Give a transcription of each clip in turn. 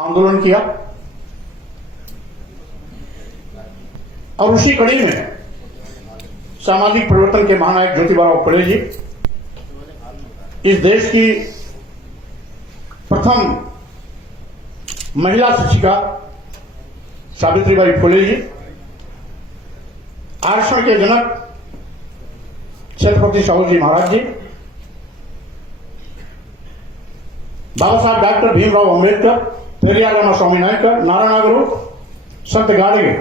आंदोलन किया और उसी कड़ी में सामाजिक परिवर्तन के महानायक ज्योतिबा फुले जी, इस देश की प्रथम महिला शिक्षिका सावित्रीबाई फुले जी, आरक्षण के जनक छत्रपति शिवाजी महाराज जी, बाबा साहब डॉक्टर भीमराव अंबेडकर, पेरियार रामास्वामी नायकर, नारायण गुरु, संत गाडगे,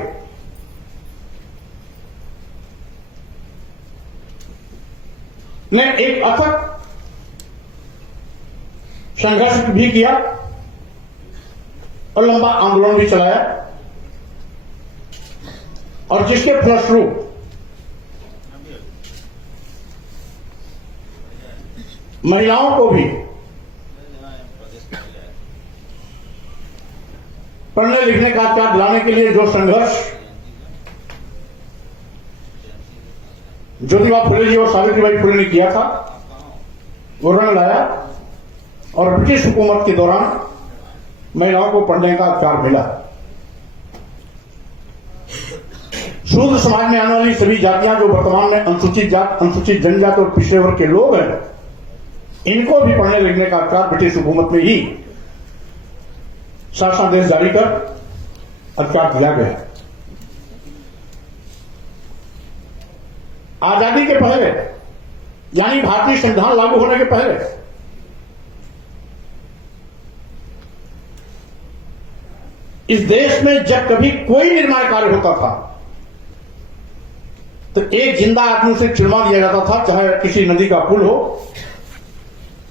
ने एक अथक संघर्ष भी किया और लंबा आंदोलन भी चलाया और जिसके फलस्वरूप महिलाओं को भी पढ़ने लिखने का अधिकार दिलाने के लिए जो संघर्ष ज्योतिबा फुले जी और सावित्रीबाई फुले ने किया था वो रंग लाया और ब्रिटिश हुकूमत के दौरान महिलाओं को पढ़ने का अधिकार मिला। शूद्र समाज में आने वाली सभी जातियां जो वर्तमान में अनुसूचित जात, अनुसूचित जनजाति और पिछड़े वर्ग के लोग हैं, इनको भी पढ़ने लिखने का अधिकार ब्रिटिश हुकूमत में ही शासनादेश जारी कर अधिकार दिया गया। आजादी के पहले यानी भारतीय संविधान लागू होने के पहले इस देश में जब कभी कोई निर्माण कार्य होता था तो एक जिंदा आदमी से चिरवा दिया जाता था, चाहे किसी नदी का पुल हो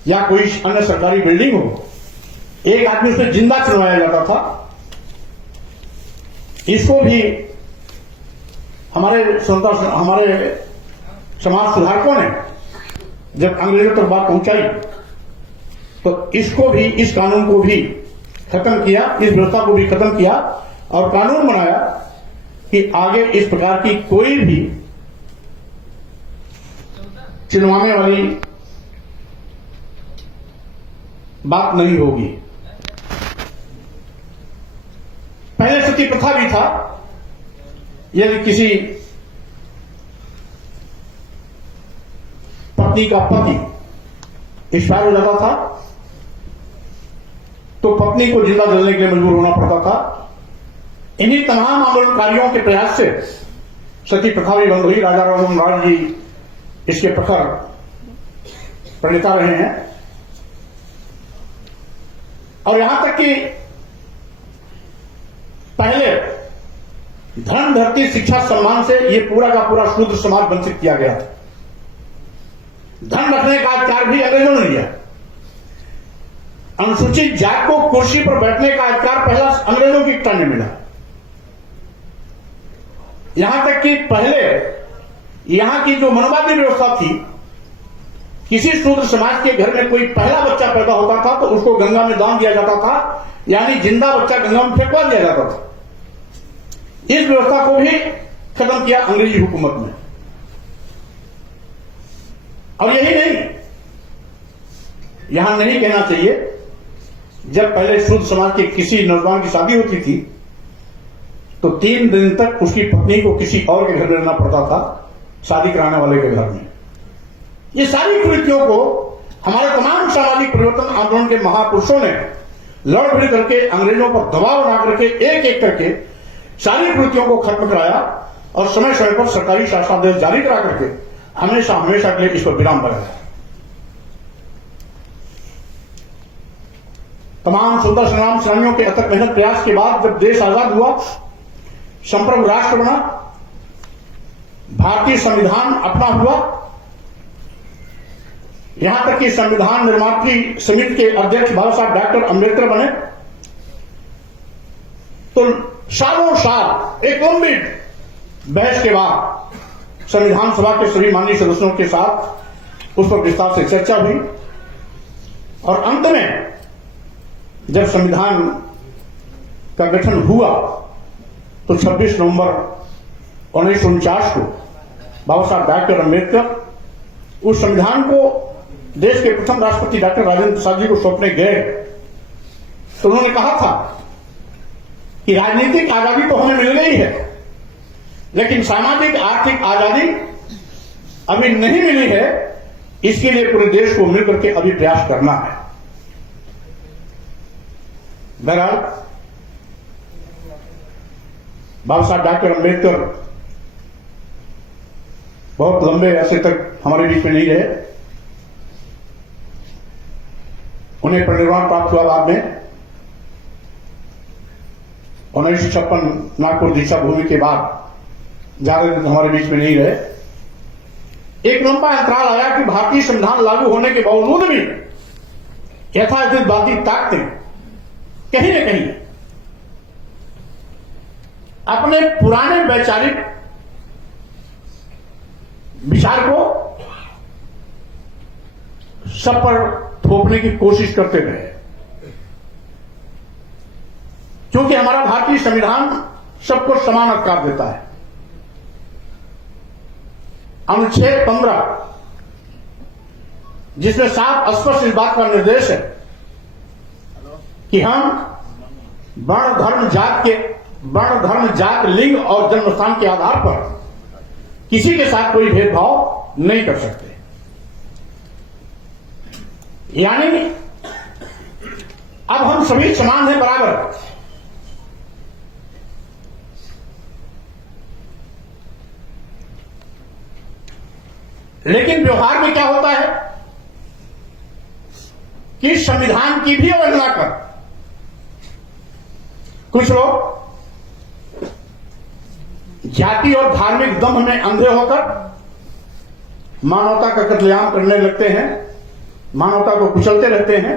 या कोई अन्य सरकारी बिल्डिंग हो, एक आदमी से जिंदा चिरवाया जाता था। इसको भी हमारे समाज सुधारकों ने जब अंग्रेजों तक बात पहुंचाई तो इसको भी, इस कानून को भी खत्म किया, इस व्यवस्था को भी खत्म किया और कानून बनाया कि आगे इस प्रकार की कोई भी चिनवाने वाली बात नहीं होगी। पहले सती प्रथा भी था, यदि किसी पत्नी का पति एक्सपायर हो जाता था तो पत्नी को जिंदा जलने के लिए मजबूर होना पड़ता था। इन्हीं तमाम आंदोलनकारियों के प्रयास से सती प्रथा भी बंद हुई। राजा राम राज जी इसके प्रखर प्रणेता रहे हैं और यहां तक कि पहले धन, धरती, शिक्षा, सम्मान से यह पूरा का पूरा शूद्र समाज वंचित किया गया था। धन रखने का अधिकार भी अंग्रेजों ने दिया। अनुसूचित जात को कुर्सी पर बैठने का अधिकार पहला अंग्रेजों की इकट्ठा ने मिला। यहां तक कि पहले यहां की जो मनोवादी व्यवस्था थी, किसी शूद्र समाज के घर में कोई पहला बच्चा पैदा होता था तो उसको गंगा में दान दिया जाता था, यानी जिंदा बच्चा गंगा में फेंकवा दिया जाता था। इस व्यवस्था को भी खत्म किया अंग्रेजी हुकूमत ने। और यही नहीं, यहां नहीं कहना चाहिए, जब पहले शूद्र समाज के किसी नौजवान की शादी होती थी तो 3 दिन तक उसकी पत्नी को किसी और के घर में रहना पड़ता था, शादी कराने वाले के घर में। ये सारी कुरीतियों को हमारे तमाम सामाजिक परिवर्तन आंदोलन के महापुरुषों ने लड़ भिड़ करके, अंग्रेजों पर दबाव बना करके, एक एक करके सारी कुरीतियों को खत्म कराया और समय समय पर सरकारी शासनादेश जारी करा करके हमेशा हमेशा के लिए इस पर विराम लगाया। तमाम स्वतंत्रता संग्राम सेनानियों के अथक मेहनत प्रयास के बाद जब देश आजाद हुआ, संप्रभु राष्ट्र बना, भारतीय संविधान अपना हुआ, यहां तक कि संविधान निर्मात्री समिति के अध्यक्ष बाबा साहब डॉक्टर अंबेडकर बने, तो सालों साल एक लंबी बहस के बाद संविधान सभा के सभी माननीय सदस्यों के साथ उस पर विस्तार से चर्चा हुई और अंत में जब संविधान का गठन हुआ तो 26 नवंबर 1949 को बाबा साहब डॉक्टर अंबेडकर उस संविधान को देश के प्रथम राष्ट्रपति डॉक्टर राजेंद्र प्रसाद जी को सौंपने गए तो उन्होंने कहा था कि राजनीतिक आजादी तो हमें मिल गई है, लेकिन सामाजिक आर्थिक आजादी अभी नहीं मिली है। इसके लिए पूरे देश को मिलकर के अभी प्रयास करना है। बहरहाल बाबा साहब डॉक्टर अम्बेडकर बहुत लंबे अरसे तक हमारे बीच में नहीं रहे। उन्हें परिनिर्वाण प्राप्त हुआ बाद में 1956 नागपुर दीक्षा भूमि के बाद ज्यादा दिन हमारे बीच में नहीं रहे। एक लंबा अंतराल आया कि भारतीय संविधान लागू होने के बावजूद भी यथास्थिति ताकतें कहीं न कहीं अपने पुराने वैचारिक विचार को सब पर थोपने की कोशिश करते रहे, क्योंकि हमारा भारतीय संविधान सबको समान अधिकार देता है। अनुच्छेद 15 जिसमें साफ स्पष्ट इस बात का निर्देश है कि हम वर्ण धर्म जात लिंग और जन्म स्थान के आधार पर किसी के साथ कोई भेदभाव नहीं कर सकते। यानी अब हम सभी समान हैं, बराबर। लेकिन व्यवहार में क्या होता है कि संविधान की भी अवहेलना कर कुछ लोग जाति और धार्मिक दम में अंधे होकर मानवता का कत्लेआम करने लगते हैं, मानवता को कुचलते रहते हैं।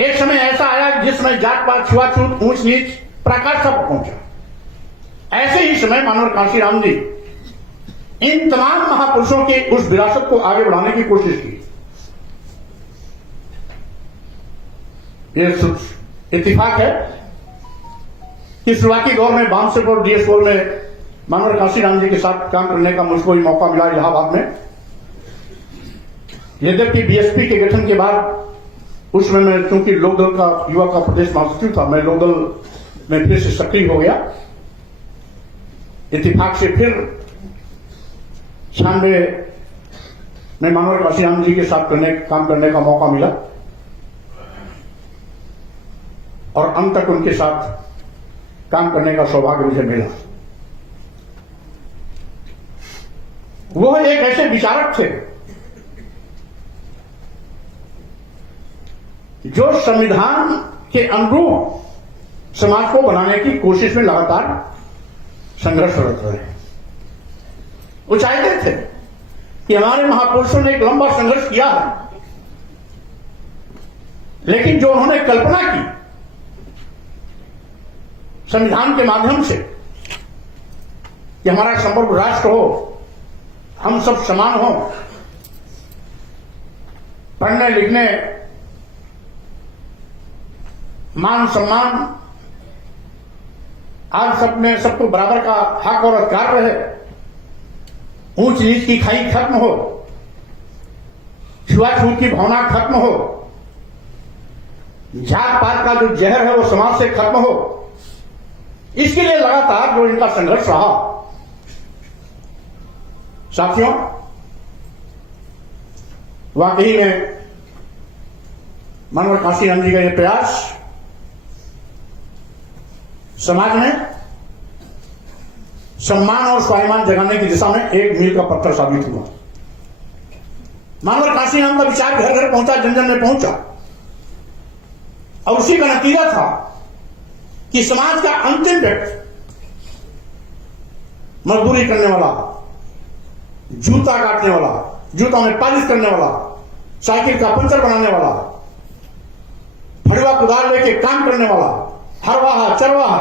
एक समय ऐसा आया जिसमें जात पात छुआछूत ऊंच नीच प्रकाश तक पहुंचा। ऐसे ही समय मानव कांशीराम जी इन तमाम महापुरुषों की उस विरासत को आगे बढ़ाने की कोशिश की। ये इत्तेफाक है कि शुरुआती दौर में बामसेप और डीएस4 में मानव कांशीराम जी के साथ काम करने का मुझको भी मौका मिला इलाहाबाद में। यद्यपि बीएसपी के गठन के बाद उसमें मैं चूंकि लोकदल का युवा का प्रदेश महासचिव था, मैं लोकदल में फिर से सक्रिय हो गया। इत्तेफाक से फिर 96 में मानव कांशीराम जी के साथ काम करने का मौका मिला और अंत तक उनके साथ काम करने का सौभाग्य मुझे मिला। वो एक ऐसे विचारक थे जो संविधान के अनुरूप समाज को बनाने की कोशिश में लगातार संघर्षरत रहे। वो चाहते थे कि हमारे महापुरुषों ने एक लंबा संघर्ष किया है, लेकिन जो उन्होंने कल्पना की संविधान के माध्यम से कि हमारा संपूर्ण राष्ट्र हो, हम सब समान हो, पढ़ने लिखने मान सम्मान आज सबको बराबर का हक और अधिकार रहे, ऊंच नीच की खाई खत्म हो, छुआछूत की भावना खत्म हो, जात पात का जो जहर है वो समाज से खत्म हो, इसके लिए लगातार जो इनका संघर्ष रहा। साथियों, वाकई में मानव कांशीराम जी का यह प्रयास समाज में सम्मान और स्वाभिमान जगाने की दिशा में एक मील का पत्थर साबित हुआ। मानव कांशीराम का विचार घर घर पहुंचा, जन जन में पहुंचा, और उसी का नतीजा था कि समाज का अंतिम व्यक्ति, मजदूरी करने वाला, जूता काटने वाला, जूता में पालिश करने वाला, साइकिल का पंचर बनाने वाला, फड़ुआ कुदाल लेके काम करने वाला, हरवाहा चरवाहा,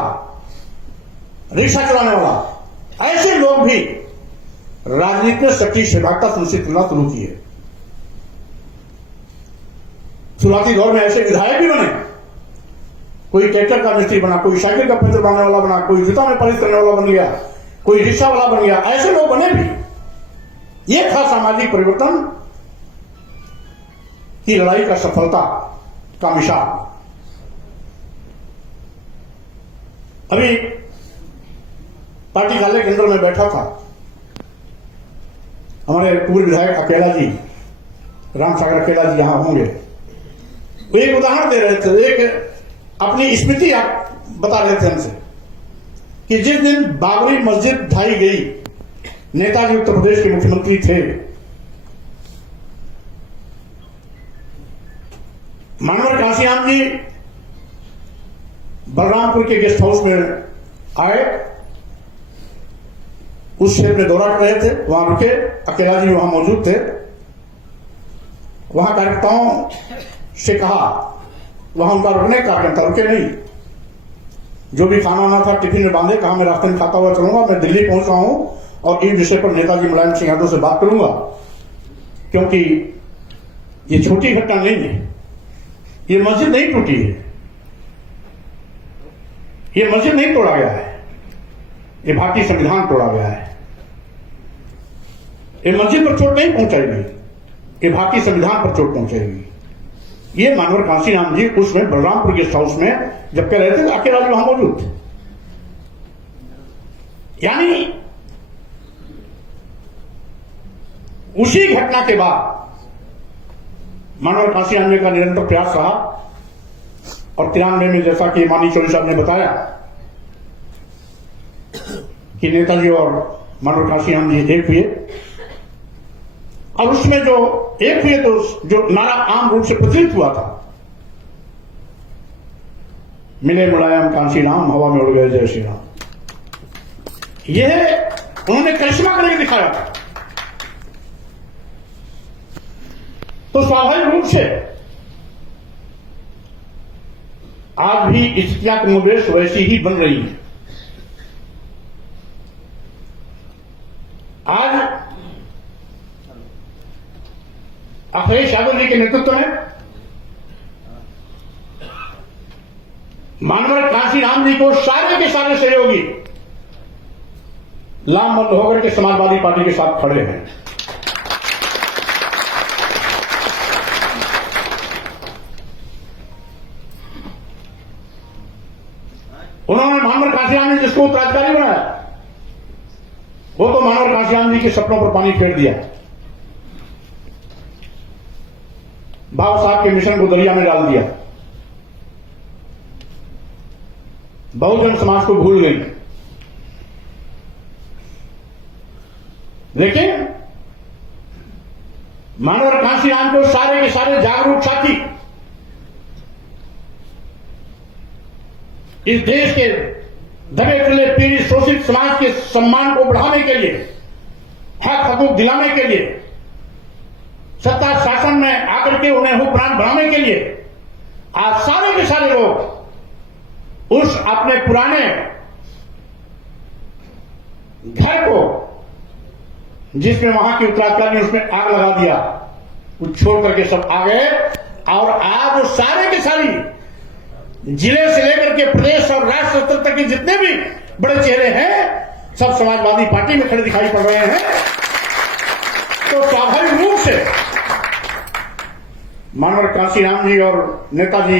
रिक्शा चलाने वाला, ऐसे लोग भी राजनीति में सक्रिय सहभागिता सुनिश्चित करना शुरू किए। शुरुआती दौर में ऐसे विधायक भी बने, कोई ट्रैक्टर का मिस्त्री बना, कोई साइकिल का पंचर बनाने वाला बना, कोई जूता में पालिश करने वाला बन गया, कोई रिक्शा वाला बन गया, ऐसे लोग बने भी। यह था सामाजिक परिवर्तन की लड़ाई का सफलता का मिसाल। अभी पार्टी कार्यालय के अंदर में बैठा था, हमारे पूर्व विधायक अकेला जी, राम सागर अकेला जी यहां होंगे, वो एक उदाहरण दे रहे थे, एक अपनी स्मृति आप बता रहे थे हमसे कि जिस दिन बाबरी मस्जिद ढाई गई, नेताजी उत्तर प्रदेश के मुख्यमंत्री थे, मानवर कांशीराम जी बलरामपुर के गेस्ट हाउस में आए, उस क्षेत्र में दौरा कर रहे थे, वहां रुके, अकेला जी वहां मौजूद थे, वहां कार्यकर्ताओं से कहा, वहां उनका रुकने का कारण था, रुके नहीं, जो भी खाना आना था टिफिन में बांधे, कहा मैं रास्ते में खाता हुआ चलूंगा, मैं दिल्ली पहुंचा हूं और इस विषय पर नेताजी मुलायम सिंह यादव से बात करूंगा, क्योंकि ये छोटी घटना नहीं है, ये मस्जिद नहीं टूटी है, ये मस्जिद नहीं तोड़ा गया है, ये भारतीय संविधान तोड़ा गया है, ये मस्जिद पर चोट नहीं पहुंचाएगी, ये भारतीय संविधान पर चोट पहुंचाएगी। ये मानवर कांशीराम जी उसमें बलरामपुर गेस्ट हाउस में जब कह रहे थे, अकेला जी वहां मौजूद थे। यानी उसी घटना के बाद मानवर कांशीराम जी का निरंतर प्रयास रहा और 93 में, जैसा कि माननीय चौधरी साहब ने बताया कि नेताजी और मानवर कांशीराम जी एक हुए, और उसमें जो एक हुए तो जो नारा आम रूप से प्रचलित हुआ था, मिले मुलायम कांशीराम, हवा में उड़ गए जय श्री राम, यह उन्होंने करिश्मा करके दिखाया था। तो स्वाभाविक रूप से आज भी स्थितियां कमोबेश वैसी ही बन रही है। आज अखिलेश यादव जी के नेतृत्व में मानवर कांशीराम जी को सारे के सारे सहयोगी लामबंद होकर के समाजवादी पार्टी के साथ खड़े हैं। उन्होंने मानवर कांशीराम जी जिसको उत्तराधिकारी बनाया, वो तो मानवर कांशीराम जी के सपनों पर पानी फेर दिया, बाबा साहब के मिशन को दरिया में डाल दिया, बहुजन समाज को भूल गई। लेकिन मानवर कांशीराम को सारे के सारे जागरूक साथी इस देश के दबे कुचले पीड़ित शोषित समाज के सम्मान को बढ़ाने के लिए, हक हकूक दिलाने के लिए, सत्ता शासन में आकर के उन्हें हुक्मरान बनाने के लिए आज सारे के सारे लोग उस अपने पुराने घर को, जिसमें वहां की उत्तराधिकारी ने उसमें आग लगा दिया, वो छोड़ करके सब आ गए। और आज वो सारे के सारी जिले से लेकर के प्रदेश और राष्ट्र स्तर तक के जितने भी बड़े चेहरे हैं, सब समाजवादी पार्टी में खड़े दिखाई पड़ रहे हैं। तो स्वाभाविक रूप से मानवर कांशीराम जी और नेताजी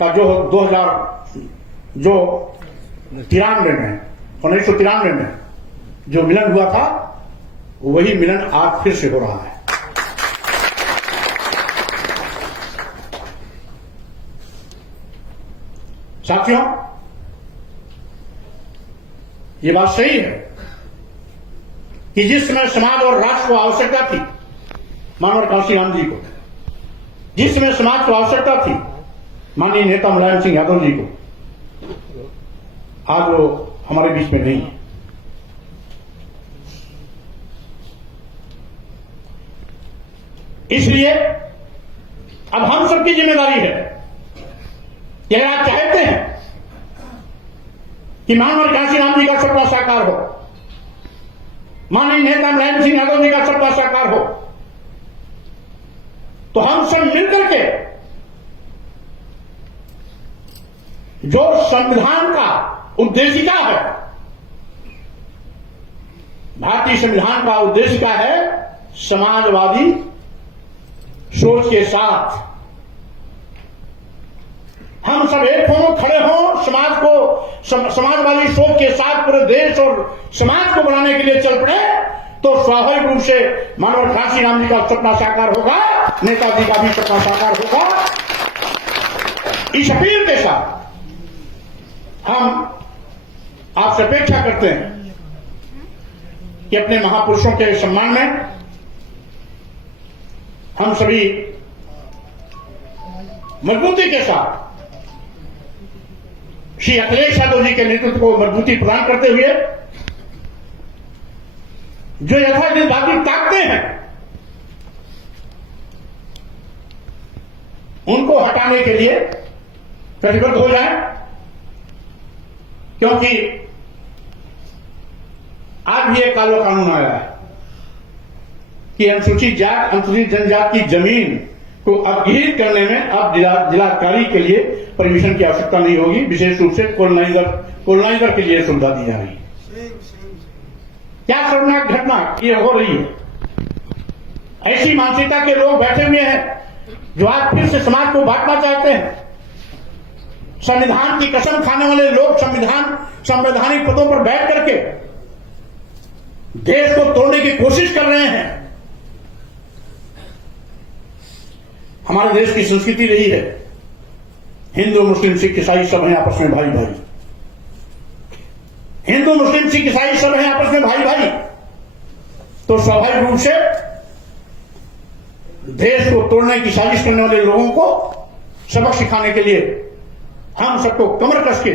का जो 1993 में जो मिलन हुआ था, वही मिलन आज फिर से हो रहा है। साथियों, ये बात सही है कि जिस समय समाज और राष्ट्र को आवश्यकता थी मानवर कांशीराम जी को, जिस समय समाज को आवश्यकता थी माननीय नेता मुलायम सिंह यादव जी को, आज वो हमारे बीच में नहीं है। इसलिए अब हम सबकी जिम्मेदारी है कि अगर आप चाहते हैं कि मानवर कांशीराम जी का सपना साकार हो, माननीय नेता मुलायम सिंह यादव जी का सपना साकार हो, तो हम सब मिलकर के जो संविधान का उद्देशिका है, भारतीय संविधान का उद्देशिका है समाजवादी सोच के साथ हम सब एक हों, खड़े हों, समाज को समाजवादी सोच के साथ पूरे देश और समाज को बनाने के लिए चल पड़े, तो स्वाभाविक रूप से मानव कांशीराम जी का सपना साकार होगा, नेताजी का भी सपना साकार होगा। इस अपील के साथ हम आपसे अपेक्षा करते हैं कि अपने महापुरुषों के सम्मान में हम सभी मजबूती के साथ श्री अखिलेश यादव जी के नेतृत्व को मजबूती प्रदान करते हुए जो यथार्थवादी ताकतें हैं उनको हटाने के लिए प्रतिबद्ध हो जाए, क्योंकि आज भी एक काला कानून आया है कि अनुसूचित जात अनुसूचित जनजाति की जमीन को अपग्रेड करने में अब जिलाधिकारी के लिए परमिशन की आवश्यकता नहीं होगी। विशेष रूप से कोलोनाइजर के लिए सुविधा दी जा रही है। क्या शर्मनाक घटना ये हो रही है। ऐसी मानसिकता के लोग बैठे हुए हैं जो आज फिर से समाज को बांटना चाहते हैं। संविधान की कसम खाने वाले लोग संवैधानिक पदों पर बैठ करके देश को तोड़ने की कोशिश कर रहे हैं। हमारे देश की संस्कृति रही है हिंदू मुस्लिम सिख ईसाई सब हैं आपस में भाई भाई। हिंदू मुस्लिम सिख ईसाई सब हैं आपस में भाई भाई। तो स्वाभाविक रूप से देश को तोड़ने की साजिश करने वाले लोगों को सबक सिखाने के लिए हम सबको कमर कस के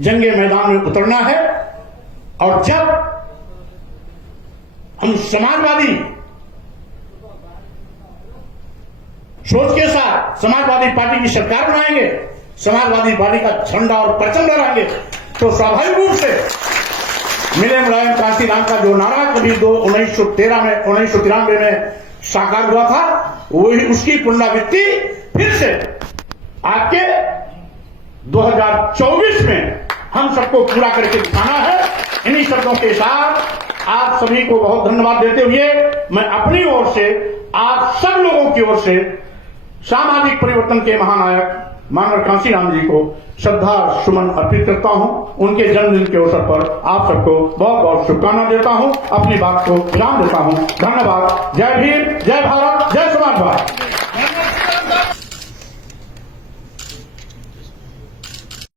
जंगे मैदान में उतरना है। और जब हम समाजवादी सोच के साथ समाजवादी पार्टी की सरकार बनाएंगे, समाजवादी पार्टी का झंडा और परचम लहराएंगे, तो स्वाभाविक रूप से मिले मुलायम कांशीराम का जो नारा कभी 1993 में साकार हुआ था, वही उसकी पुनरावृत्ति फिर से आपके 2024 में हम सबको पूरा करके दिखाना है। इन्हीं शब्दों के साथ आप सभी को बहुत धन्यवाद देते हुए मैं अपनी ओर से आप सब लोगों की ओर से सामाजिक परिवर्तन के महानायक मानव कांशीराम जी को श्रद्धा सुमन अर्पित करता हूं। उनके जन्मदिन के अवसर पर आप सबको बहुत बहुत शुभकामना देता हूं। अपनी बात को विराम देता हूं। धन्यवाद। जय भीम, जय भारत, जय समाजवाद।